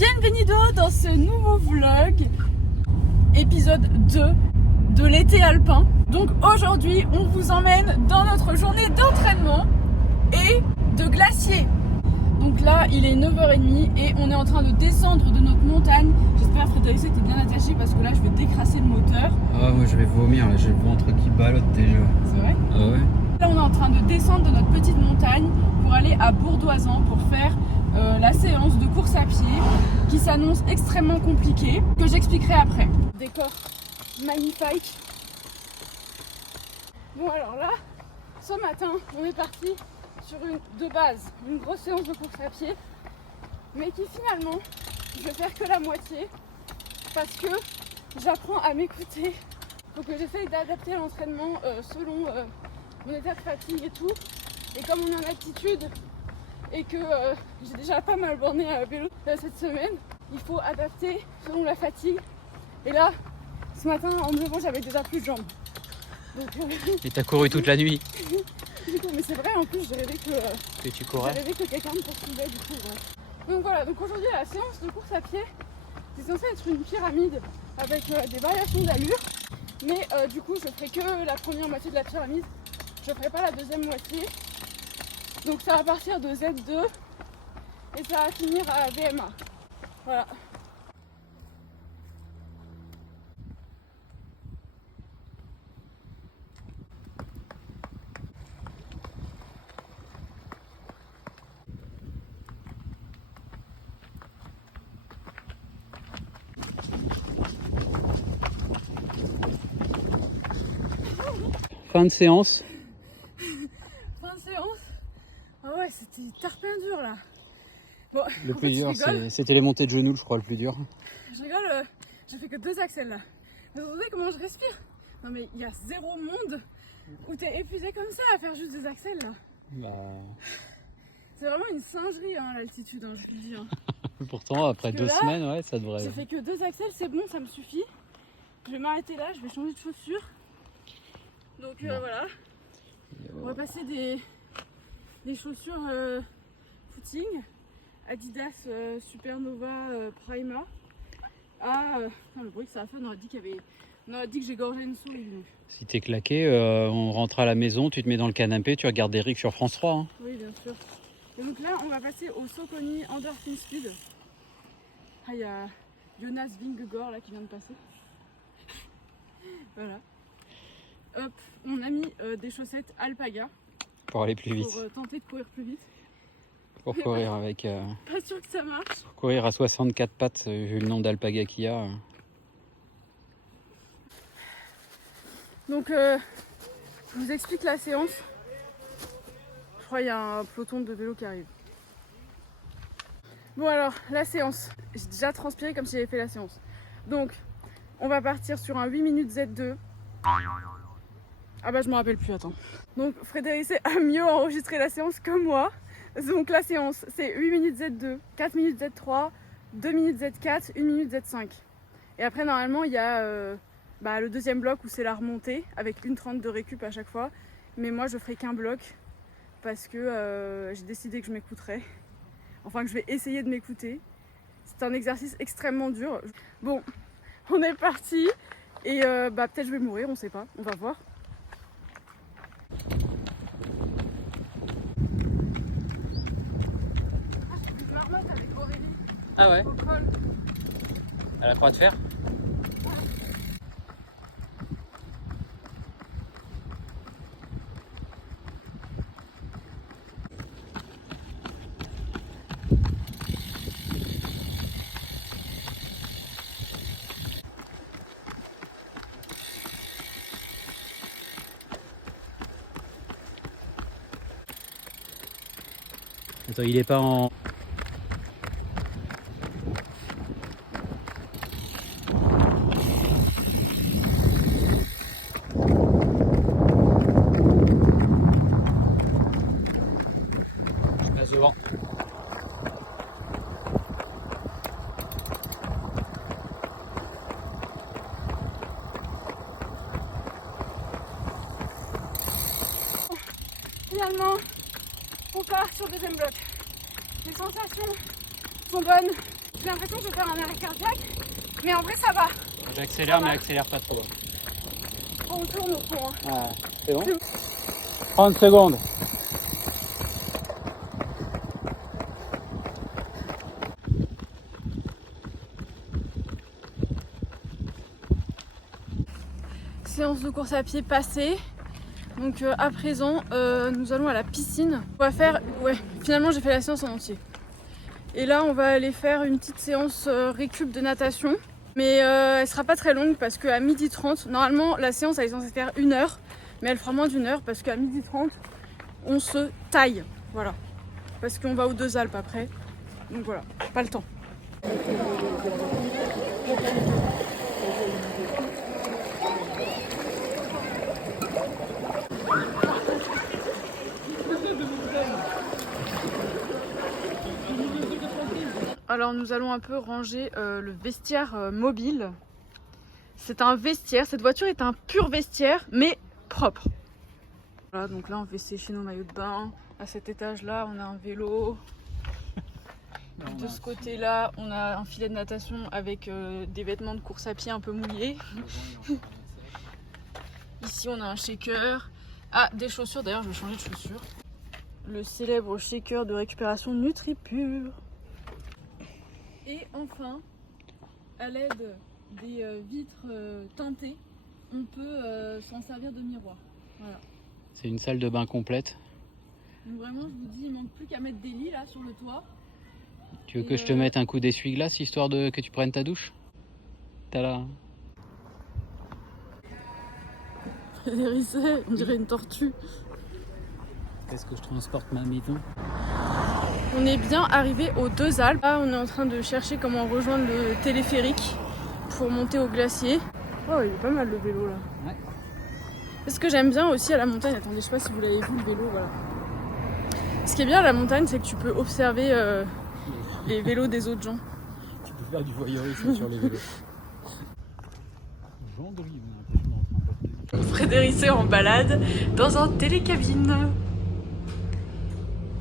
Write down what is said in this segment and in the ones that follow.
Bienvenido dans ce nouveau vlog, épisode 2 de l'été alpin. Donc aujourd'hui, on vous emmène dans notre journée d'entraînement et de glacier. Donc là, il est 9h30 et on est en train de descendre de notre montagne. J'espère, Frédéric, que t'es bien attaché parce que là, je vais décrasser le moteur. Ah, moi je vais vomir, là, j'ai le ventre qui ballotte déjà. C'est vrai ? Ah ouais. Là, on est en train de descendre de notre petite montagne pour aller à Bourdoisan pour faire la séance de course à pied qui s'annonce extrêmement compliquée, que j'expliquerai après. Décor magnifique. Bon alors là, ce matin, on est parti sur une grosse séance de course à pied, mais qui finalement, je vais faire que la moitié parce que j'apprends à m'écouter. Faut que j'essaye d'adapter l'entraînement selon mon état de fatigue et tout. Et comme on est en altitude et que j'ai déjà pas mal borné à vélo cette semaine, il faut adapter selon la fatigue. Et là, ce matin, en me levant, j'avais déjà plus de jambes. Donc, Et t'as couru toute la nuit? mais c'est vrai, en plus, j'ai rêvé Tu courais? que quelqu'un me poursuivait du coup. Ouais. Donc voilà, donc aujourd'hui, la séance de course à pied, c'est censé être une pyramide avec des variations d'allure. Mais du coup, je ferai que la première moitié de la pyramide. Je ferai pas la deuxième moitié. Donc ça va partir de Z2 et ça va finir à VMA. Voilà. Fin de séance. Fin de séance. Ah ouais, c'était tarpin dur là. Bon, Le en plus fait, dur, je rigole. c'était les montées de genoux, je crois, le plus dur. Je rigole, j'ai fait que 2 accels là. Vous entendez comment je respire? Non mais il y a zéro monde où t'es épuisé comme ça à faire juste des accels là. Bah... C'est vraiment une singerie hein, l'altitude, hein, je vous le dis. Hein. Pourtant, après Parce que 2 là, semaines, ouais, ça devrait... J'ai fait que 2 accels, c'est bon, ça me suffit. Je vais m'arrêter là, je vais changer de chaussures. Donc voilà. On va passer des chaussures footing Adidas Supernova Prima. Ah, putain, le bruit que ça a fait, on aurait dit que j'ai gorgé une souris. Donc. Si t'es claqué, on rentre à la maison, tu te mets dans le canapé, tu regardes Eric sur France 3. Hein. Oui, bien sûr. Et donc là, on va passer au Saucony Endorphin Speed. Ah, il y a Jonas Vingegaard là qui vient de passer. Voilà. Hop, on a mis des chaussettes Alpaga Pour aller plus vite. pour tenter de courir plus vite. Pour courir avec... Pas sûr que ça marche. pour courir à 64 pattes, vu le nombre d'alpagas qu'il y a. Donc, je vous explique la séance. Je crois qu'il y a un peloton de vélo qui arrive. Bon alors, la séance. J'ai déjà transpiré comme si j'avais fait la séance. Donc, on va partir sur un 8 minutes Z2. Ah bah je me rappelle plus, attends. Donc Frédéric a mieux enregistré la séance que moi. Donc la séance, c'est 8 minutes Z2, 4 minutes Z3, 2 minutes Z4, 1 minute Z5. Et après, normalement, il y a le deuxième bloc où c'est la remontée avec 1,30 de récup à chaque fois. Mais moi, je ferai qu'un bloc parce que j'ai décidé que je m'écouterais. Enfin, que je vais essayer de m'écouter. C'est un exercice extrêmement dur. Bon, on est parti. Et peut-être je vais mourir, on sait pas. On va voir. Une marmotte avec Aurélie. Ah ouais? Au col. À la croix de fer? Attends, il est pas en... Je passe devant. Finalement, on part sur le deuxième bloc. Les sensations sont bonnes. J'ai l'impression que je vais faire un arrêt cardiaque, mais en vrai ça va. J'accélère, mais accélère pas trop. On tourne au fond. Ah, c'est bon 30 secondes. Séance de course à pied passée. Donc à présent, nous allons à la piscine. On va faire... Ouais, finalement j'ai fait la séance en entier. Et là, on va aller faire une petite séance récup de natation. Mais elle sera pas très longue parce qu'à 12h30, normalement la séance elle est censée faire 1 heure. Mais elle fera moins d'1 heure parce qu'à 12h30, on se taille. Voilà. Parce qu'on va aux Deux Alpes après. Donc voilà, pas le temps. Alors nous allons un peu ranger le vestiaire mobile. C'est un vestiaire, cette voiture est un pur vestiaire, mais propre. Voilà, donc là on fait sécher nos maillots de bain. À cet étage-là, on a un vélo. De ce côté-là, on a un filet de natation avec des vêtements de course à pied un peu mouillés. Ici, on a un shaker. Ah, des chaussures, d'ailleurs, je vais changer de chaussures. Le célèbre shaker de récupération NutriPure. Et enfin, à l'aide des vitres teintées, on peut s'en servir de miroir. Voilà. C'est une salle de bain complète. Donc vraiment, je vous dis, il manque plus qu'à mettre des lits là sur le toit. Tu veux que je te mette un coup d'essuie-glace histoire que tu prennes ta douche? T'as là. Hérissé, on dirait une tortue. Qu'est-ce que je transporte ma maison? On est bien arrivé aux Deux Alpes. Là, on est en train de chercher comment rejoindre le téléphérique pour monter au glacier. Oh, il est pas mal le vélo là. Ouais. Ce que j'aime bien aussi à la montagne, attendez, je sais pas si vous l'avez vu le vélo, voilà. Ce qui est bien à la montagne, c'est que tu peux observer les vélos des autres gens. Tu peux faire du voyeurisme sur les vélos. Gendry, on a l'impression d'entrer en boîte de nuit. Frédéric est en balade dans un télécabine.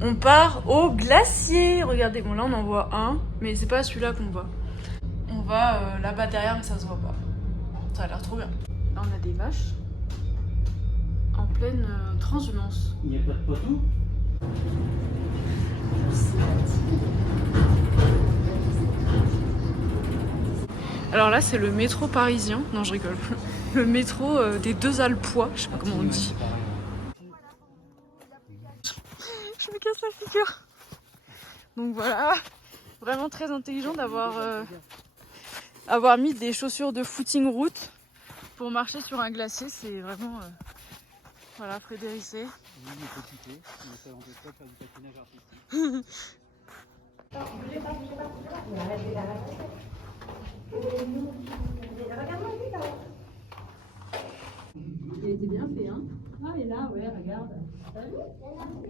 On part au glacier. Regardez, bon là on en voit un, mais c'est pas celui-là qu'on voit. On va là-bas derrière, mais ça se voit pas. Ça a l'air trop bien. Là on a des vaches en pleine transhumance. Il n'y a pas de poteau? Alors là c'est le métro parisien. Non je rigole. Le métro des Deux Alpois, je sais pas comment on dit. Je me casse la figure. Donc voilà, vraiment très intelligent d'avoir avoir mis des chaussures de footing route pour marcher sur un glacier. C'est vraiment voilà, Frédéric. Oui, il est équipé, mais ça n'empêche pas de faire du patinage artistique. Il était bien fait, hein? Ah, et là, ouais, regarde.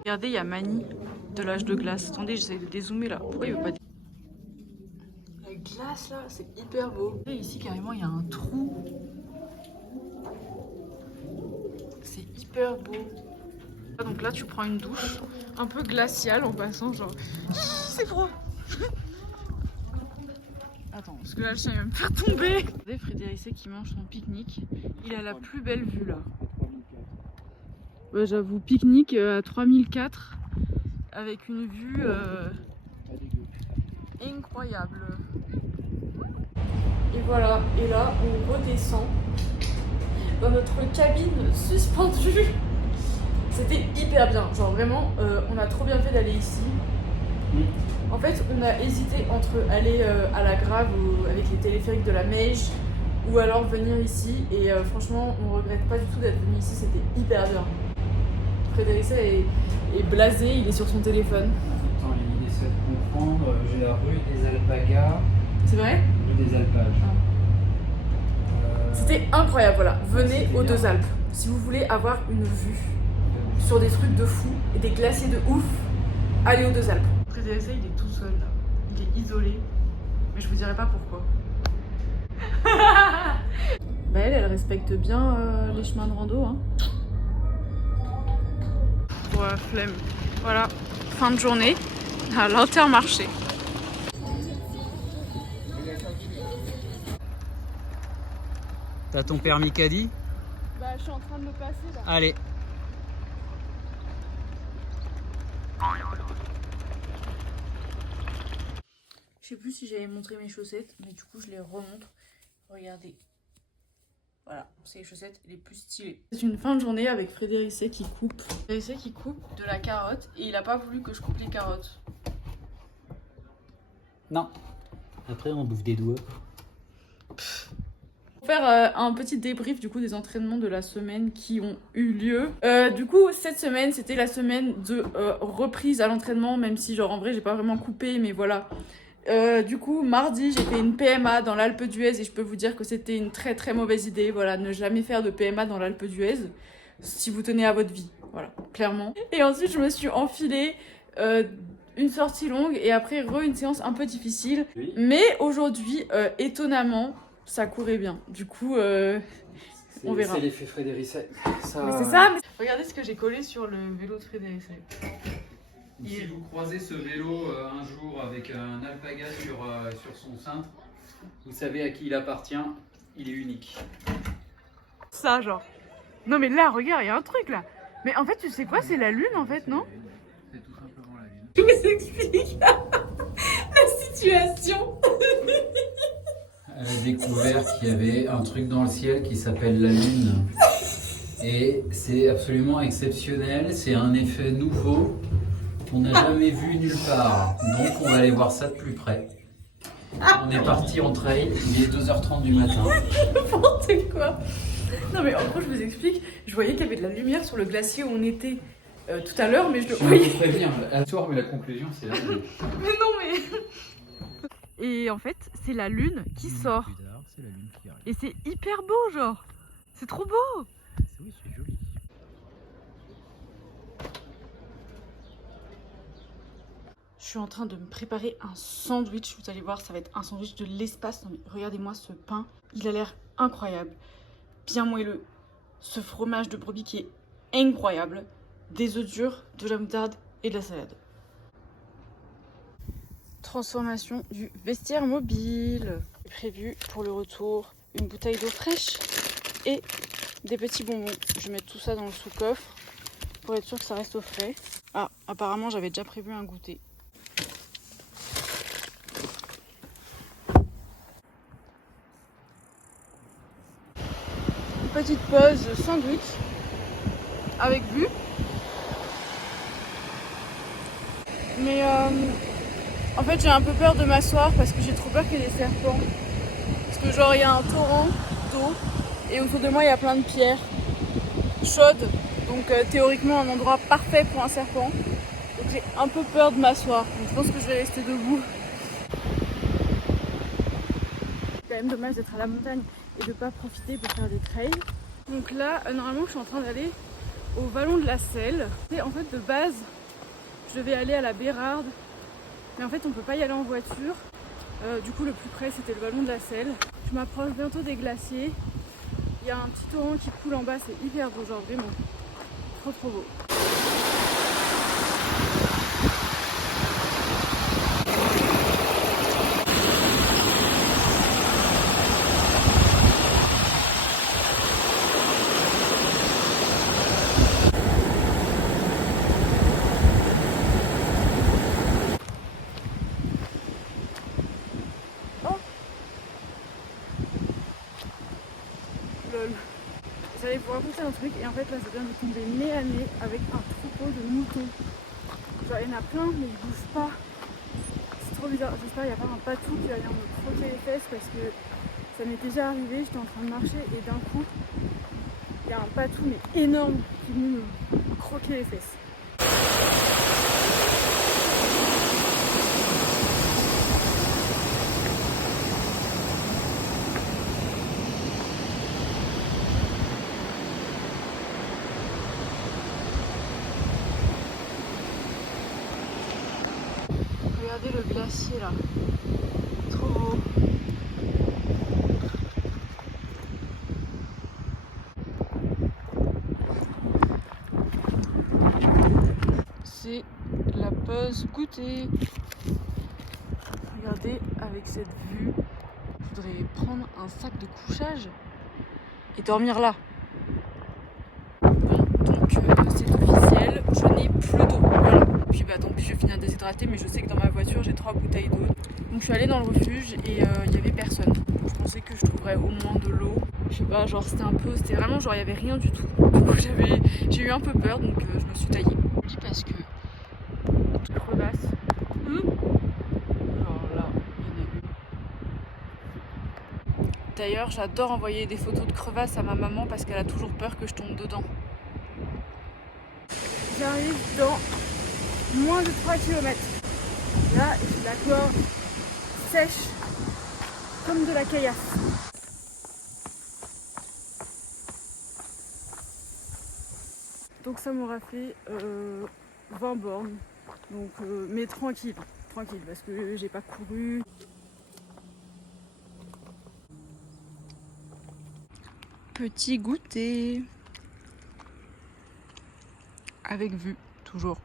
Regardez, il y a Mani de l'âge de glace. Attendez, j'essaie de dézoomer là. Pourquoi il veut pas dire? La glace là, c'est hyper beau. Et ici, carrément, il y a un trou. C'est hyper beau. Donc là, tu prends une douche un peu glaciale en passant, genre. C'est froid! Attends, parce que là, le chien il va me faire tomber. Regardez Frédéric qui mange son pique-nique. Il a la plus belle vue là. Ouais, j'avoue, pique-nique à 3004 avec une vue incroyable. Et voilà, et là, on redescend dans notre cabine suspendue. C'était hyper bien, genre vraiment, on a trop bien fait d'aller ici. En fait, on a hésité entre aller à la Grave avec les téléphériques de la Meige ou alors venir ici. Et franchement, on regrette pas du tout d'être venu ici, c'était hyper bien. Frédéric est blasé, il est sur son téléphone. Attends, il essaie de comprendre. J'ai la rue des Alpagas. C'est vrai? Rue des Alpages. C'était incroyable, voilà. Venez aux Deux Alpes. Si vous voulez avoir une vue sur des trucs de fou et des glaciers de ouf, allez aux Deux Alpes. Frédéric, il est tout seul là. Il est isolé. Mais je vous dirai pas pourquoi. Bah elle respecte bien les chemins de rando, hein. Ouais, flemme. Voilà, fin de journée à l'Intermarché. T'as ton permis caddie? Bah je suis en train de me passer là. Allez. Je sais plus si j'avais montré mes chaussettes, mais du coup je les remontre. Regardez. Voilà, c'est les chaussettes les plus stylées. C'est une fin de journée avec Frédéric qui coupe. Frédéric qui coupe de la carotte et il a pas voulu que je coupe les carottes. Non. Après on bouffe des doigts. Pour faire un petit débrief du coup des entraînements de la semaine qui ont eu lieu. Du coup cette semaine c'était la semaine de reprise à l'entraînement, même si genre en vrai j'ai pas vraiment coupé, mais voilà. Du coup, mardi, j'ai fait une PMA dans l'Alpe d'Huez et je peux vous dire que c'était une très très mauvaise idée. Voilà, ne jamais faire de PMA dans l'Alpe d'Huez si vous tenez à votre vie. Voilà, clairement. Et ensuite, je me suis enfilée une sortie longue et après une séance un peu difficile. Oui. Mais aujourd'hui, étonnamment, ça courait bien. Du coup, on verra. C'est l'effet Frédéric. Ça... Mais c'est ça. Mais... Regardez ce que j'ai collé sur le vélo de Frédéric. Si vous croisez ce vélo un jour avec un alpaga sur son cintre, vous savez à qui il appartient, il est unique. Ça genre. Non mais là, regarde, il y a un truc là. Mais en fait, tu sais quoi, c'est la lune en fait, non? C'est tout simplement la lune. Je vous explique la situation. Elle a découvert qu'il y avait un truc dans le ciel qui s'appelle la lune. Et c'est absolument exceptionnel, c'est un effet nouveau qu'on n'a jamais vu nulle part. Donc on va aller voir ça de plus près. On est parti en trail, il est 2h30 du matin. N'importe quoi. Non mais en gros je vous explique, je voyais qu'il y avait de la lumière sur le glacier où on était tout à l'heure, mais je le voyais. Je préviens, la soirée, mais la conclusion c'est la lune. Mais non mais... Et en fait c'est la lune qui sort. Plus tard, c'est la lune qui arrive. Et c'est hyper beau genre. C'est trop beau. Oui, c'est joli. Je suis en train de me préparer un sandwich. Vous allez voir, ça va être un sandwich de l'espace. Non mais regardez-moi ce pain. Il a l'air incroyable. Bien moelleux. Ce fromage de brebis qui est incroyable. Des œufs durs, de la moutarde et de la salade. Transformation du vestiaire mobile. Prévu pour le retour une bouteille d'eau fraîche et des petits bonbons. Je vais mettre tout ça dans le sous-coffre pour être sûr que ça reste au frais. Ah, apparemment j'avais déjà prévu un goûter. Petite pause sandwich avec bu. Mais en fait j'ai un peu peur de m'asseoir parce que j'ai trop peur qu'il y ait des serpents. Parce que genre il y a un torrent d'eau et autour de moi il y a plein de pierres chaudes. Donc théoriquement un endroit parfait pour un serpent. Donc j'ai un peu peur de m'asseoir. Donc je pense que je vais rester debout. C'est quand même dommage d'être à la montagne et de ne pas profiter pour faire des trails. Donc là, normalement, je suis en train d'aller au vallon de la Selle. Et en fait, de base, je devais aller à la Bérarde, mais en fait, on peut pas y aller en voiture. Du coup, le plus près, c'était le vallon de la Selle. Je m'approche bientôt des glaciers. Il y a un petit torrent qui coule en bas, c'est hyper beau, genre vraiment trop trop beau. J'allais vous raconter un truc et en fait là ça vient de tomber nez à nez avec un troupeau de moutons. Genre il y en a plein mais ils bougent pas. C'est trop bizarre, j'espère qu'il n'y a pas un patou qui va venir me croquer les fesses parce que ça m'est déjà arrivé, j'étais en train de marcher et d'un coup il y a un patou mais énorme qui est venu me croquer les fesses. Regardez le glacier là, trop beau. C'est la pause goûter. Regardez avec cette vue, je voudrais prendre un sac de couchage et dormir là. Bon, donc c'est officiel, je n'ai plus d'eau. Voilà. Puis bah tant pis, je vais finir déshydratée, mais je sais que dans ma voiture j'ai 3 bouteilles d'eau. Donc je suis allée dans le refuge et il y avait personne. Je pensais que je trouverais au moins de l'eau. Je sais pas, genre c'était vraiment genre il y avait rien du tout. Donc j'ai eu un peu peur, donc je me suis taillée. Je dis parce que crevasse. Alors là, il y en a une. D'ailleurs, j'adore envoyer des photos de crevasses à ma maman parce qu'elle a toujours peur que je tombe dedans. J'arrive dans moins de 3 km. Là, j'ai la gorge sèche comme de la caillasse. Donc ça m'aura fait 20 bornes. Donc, mais tranquille parce que j'ai pas couru. Petit goûter. Avec vue, toujours.